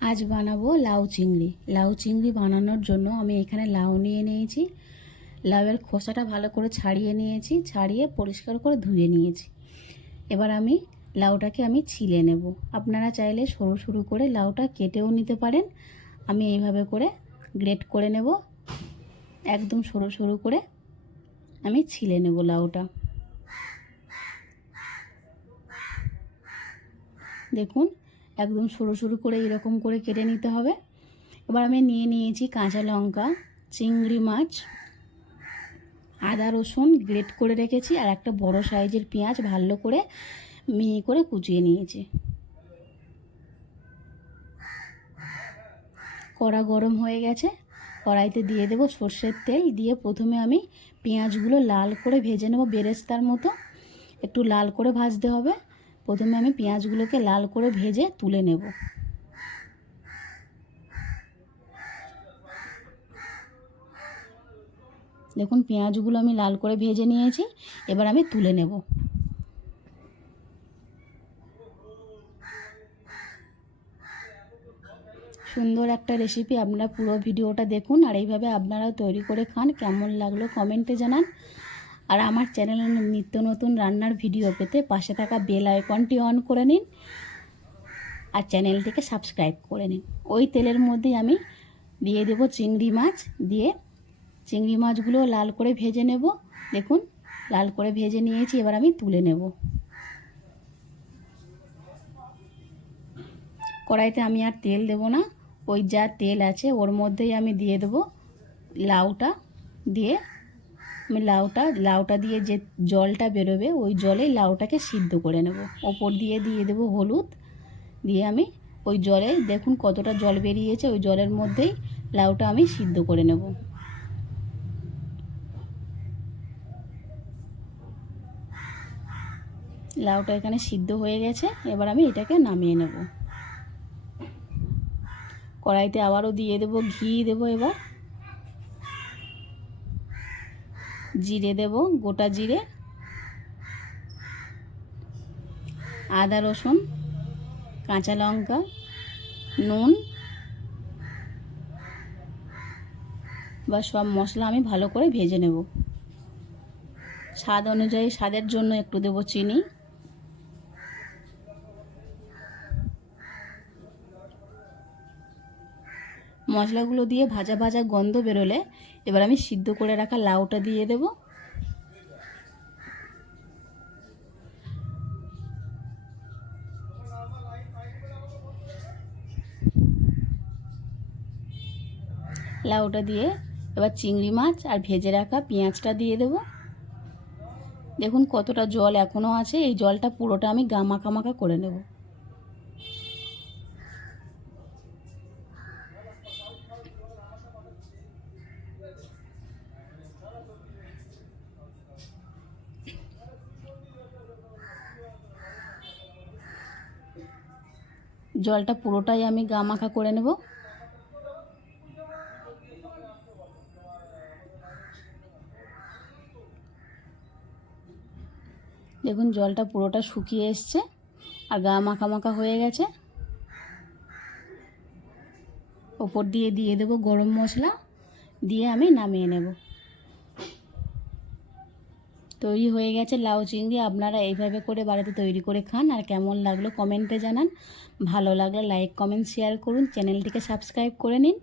আজ বানাবো লাউ চিংড়ি। লাউ চিংড়ি বানানোর জন্য আমি এখানে লাউ নিয়ে নিয়েছি। লাউয়ের খোসাটা ভালো করে ছাড়িয়ে নিয়েছি, ছাড়িয়ে পরিষ্কার করে ধুয়ে নিয়েছি। এবার লাউটাকে ছিলে নেব। আপনারা চাইলে সরু সরু করে লাউটা কেটেও নিতে পারেন। আমি এইভাবে করে গ্রেট করে নেব, একদম সরু সরু করে আমি ছিলে নেব লাউটা। দেখুন, একদম সরু সরু করে এরকম করে কেটে নিতে হবে। এবার আমি নিয়ে নিয়েছি কাঁচা লঙ্কা, চিংড়ি মাছ, আদা রসুন গ্রেট করে রেখেছি, আর একটা বড় সাইজের পেঁয়াজ ভালো করে মিহি করে কুচিয়ে নিয়েছি। কড়া গরম হয়ে গেছে, কড়াইতে দিয়ে দেব সর্ষের তেল। দিয়ে প্রথমে আমি পেঁয়াজগুলো লাল করে ভেজে নেব, বেরেস্তার মতো একটু লাল করে ভাজতে হবে। প্রথমে আমি পেঁয়াজগুলোকে লাল করে ভেজে তুলে নেব। দেখুন, পেঁয়াজগুলো আমি লাল করে ভেজে নিয়েছি, এবার আমি তুলে নেব। সুন্দর একটা রেসিপি, আপনারা পুরো ভিডিওটা দেখুন আর এইভাবে আপনারা তৈরি করে খান। কেমন লাগলো কমেন্টে জানান। আর আমার চ্যানেলে নিত্য নতুন রান্নার ভিডিও পেতে পাশে থাকা বেল আইকনটি অন করে নিন আর চ্যানেলটিকে সাবস্ক্রাইব করে নিন। ওই তেলের মধ্যেই আমি দিয়ে দেব চিংড়ি মাছ। দিয়ে চিংড়ি মাছগুলো লাল করে ভেজে নেব। দেখুন, লাল করে ভেজে নিয়েছি, এবার আমি তুলে নেব। কড়াইতে আমি আর তেল দেব না, ওই যা তেল আছে ওর মধ্যেই আমি দিয়ে দেব লাউটা। দিয়ে আমি লাউটা দিয়ে যে জলটা বেরোবে ওই জলে লাউটাকে সিদ্ধ করে নেব। ওপর দিয়ে দেব হলুদ। দিয়ে আমি ওই জলে, দেখুন কতটা জল বেরিয়েছে, ওই জলের মধ্যেই লাউটা আমি সিদ্ধ করে নেব। লাউটা এখানে সিদ্ধ হয়ে গেছে, এবার আমি এটাকে নামিয়ে নেব। কড়াইতে আবারও দিয়ে দেব ঘি, দেব এবার জিরে দেব, গোটা জিরে, আদা রসুন, কাঁচা লঙ্কা, নুন বা সব মশলা আমি ভালো করে ভেজে নেব। স্বাদ অনুযায়ী, স্বাদের জন্য একটু দেব চিনি। মশলাগুলো দিয়ে ভাজা ভাজা গন্ধ বেরোলে এবার আমি সিদ্ধ করে রাখা লাউটা দিয়ে দেব। লাউটা দিয়ে এবার চিংড়ি মাছ আর ভেজে রাখা পেঁয়াজটা দিয়ে দেব। দেখুন কতটা জল এখনও আছে, এই জলটা পুরোটা আমি মাখা মাখা করে নেব। জলটা পুরোটাই আমি মাখা করে নেব। দেখুন জলটা পুরোটা শুকিয়ে এসছে আর মাখা মাখা হয়ে গেছে। ওপর দিয়ে দেব গরম মশলা, দিয়ে আমি নামিয়ে নেব। তৈরি হয়ে গেছে লাউ চিংড়ি। আপনারা এইভাবে করে বাড়িতে তৈরি করে খান আর কেমন লাগলো কমেন্টে জানান। ভালো লাগলে লাইক কমেন্ট শেয়ার করুন, চ্যানেলটিকে সাবস্ক্রাইব করে নিন।